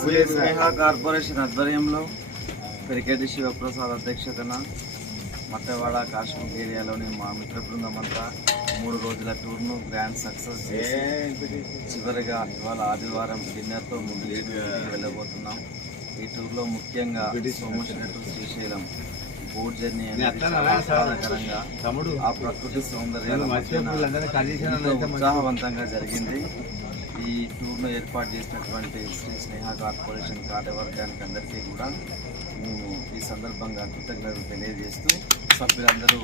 స్నేహ corporation ఆధ్వర్యంలో పెరికేటి శివప్రసాద్ అధ్యక్షతన మట్టవాడ కాశ్మీర్ ఏరియాలోని మా మిత్ర బృందం అంతా 3 రోజుల టూర్ను గ్రాండ్ సక్సెస్ చేసి చివరిగా ఇవాళ ఆదివారం డిన్నర్తో ముందు వెళ్ళబోతున్నాం. ఈ టూర్లో ముఖ్యంగా Somasila to Srisailam boat journey ఆహ్లాదకరంగా ఆ ప్రకృతి సౌందర్యాల ఉత్సాహవంతంగా జరిగింది. ఈ టూర్ను ఏర్పాటు చేసినటువంటి శ్రీ స్నేహ కార్పొరేషన్ కార్యవర్గానికి అందరికీ కూడా మేము ఈ సందర్భంగా కృతజ్ఞతలు తెలియజేస్తూ సభ్యులందరూ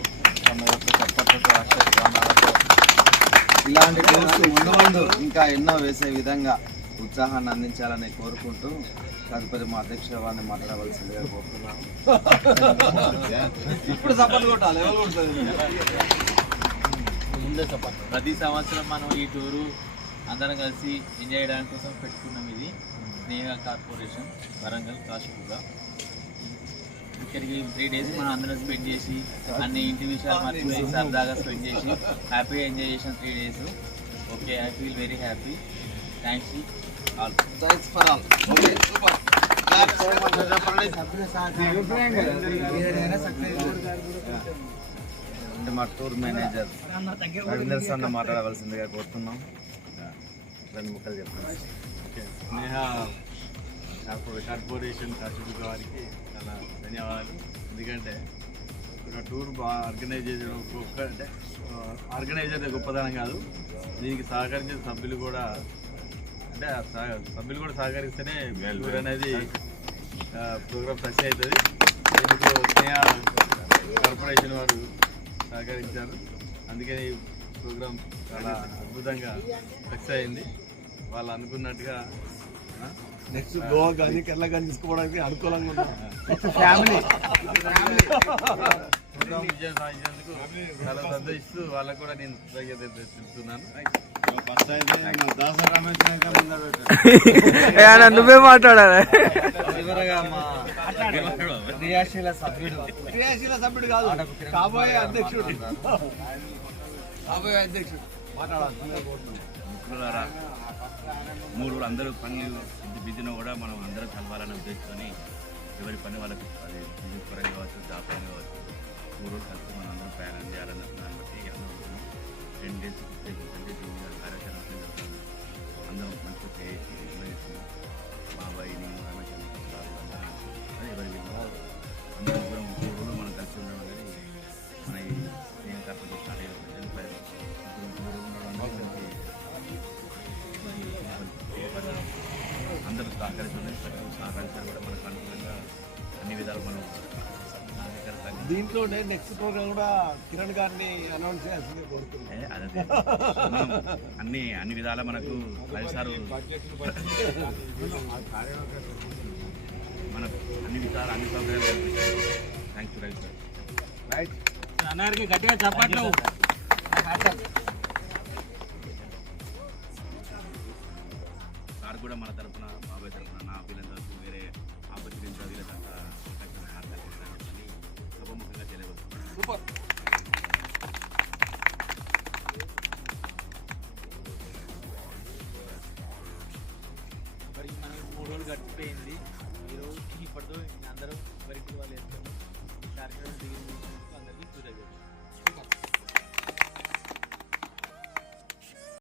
తమ యొక్క చప్పట్లతో ఆశీర్వాదాలతో ఇలాంటి టూర్స్ ముందు ఇంకా ఎన్నో వేసే విధంగా ఉత్సాహాన్ని అందించాలని కోరుకుంటూ తదుపరి మా అధ్యక్ష వారిని మాట్లాడవలసిందిగా కోరుతున్నాను. ఇప్పుడు సపోర్ట్ కొట్టాలి. ప్రతి సంవత్సరం మనం ఈ టూరు అందరం కలిసి ఎంజాయ్ చేయడానికి కోసం పెట్టుకున్నాం. ఇది స్నేహ కార్పొరేషన్ వరంగల్ కాశీపుగా. ఇక్కడికి 3 days మనం అందరం స్పెండ్ చేసి అన్ని ఇంటి విషయాలు మర్చిపోయి సరదాగా స్పెండ్ చేసి హ్యాపీగా ఎంజాయ్ చేసాం 3 days. Okay, I feel very happy. Thanks all. Thanks for all. Okay, super. మా టూర్ మేనేజర్ రవీందర్ సార్ మాట్లాడవలసిందిగా కోరుతున్నాం. 2 ముక్కలు చెప్పండి. స్నేహ కార్పొరేషన్ కాశీపుగా వారికి చాలా ధన్యవాదాలు. ఎందుకంటే ఒక టూర్ బాగా ఆర్గనైజ్ చేయడం అంటే ఆర్గనైజర్ గొప్పతనం కాదు, దీనికి సహకరించిన సభ్యులు కూడా అంటే సభ్యులు కూడా సహకరిస్తేనే టూర్ అనేది ప్రోగ్రామ్ సక్సెస్ అవుతుంది. దీనికి స్నేహ కార్పొరేషన్ వారు సహకరించారు, అందుకని ఈ ప్రోగ్రామ్ చాలా అద్భుతంగా సక్సెస్ అయింది. వాళ్ళు అనుకున్నట్టుగా నెక్స్ట్ గోవా కానీ కేరళ కానీ తీసుకోవడానికి అనుకూలంగా ఉన్నాం. ఫ్యామిలీ ప్రోగ్రామ్ విజయం సాధించేందుకు చాలా సంతోషిస్తూ వాళ్ళకు కూడా నేను కృతజ్ఞతలు తెలుపుతున్నాను. నువ్వే మాట్లాడాలి. చివరగా మా క్రియాశీల సభ్యుడు కాదు, కాబోయే అధ్యక్షుడు మిత్రులారా, 3 రోజులు అందరూ పనులు బిజీలో కూడా మనం అందరం కలవాలని ఉద్దేశించుకొని ఎవరి పని వాళ్ళకి అది బిజినెస్ పరంగా కావచ్చు, జాబ్ పరంగా కావచ్చు 3 రోజులు కలిసి మనం అందరం ప్రయాణం చేయాలన్న దాన్ని బట్టి అందరం 10 days కార్యాచరణ జరుగుతుంది. అందరం మంచిగా చేసి బాబాయ్ నేను రమేష్ అదే ఎవరి అందరం కూడా 3 రోజులు మనం కలిసి ఉండడం అనేది మన ఈ స్నేహ కార్పొరేషన్ అందరూ సహకరించారు కూడా మనకు అనుకూలంగా అన్ని విధాలు మనం దీంట్లో నెక్స్ట్ ప్రోగ్రామ్ కూడా కిరణ్ గారిని అనౌన్స్ చేయాల్సింది కోరుతున్నాను. అన్ని విధాలా మనకు రవిసారు మనకు అన్ని విధాలు అన్ని సౌకర్యాలు కల్పించారు. Thank you Ravi sir. Right అన్నారికి గట్టిగా చెప్పట్లు. సార్ కూడా మన తరఫున బాబాయ్ తరఫున నా వీళ్ళందరూ వేరే ఆపర్చునిటీ వీళ్ళంతా శుభముఖంగా తెలియవచ్చు. సూపర్. ఇప్పటికి మనం 3 రోజులు గడిచిపోయింది. ఈరోజు ఇప్పటితో అందరూ ఎవరికి వాళ్ళు వేసుకొని కార్యక్రమం అందరికీ చూడవచ్చు.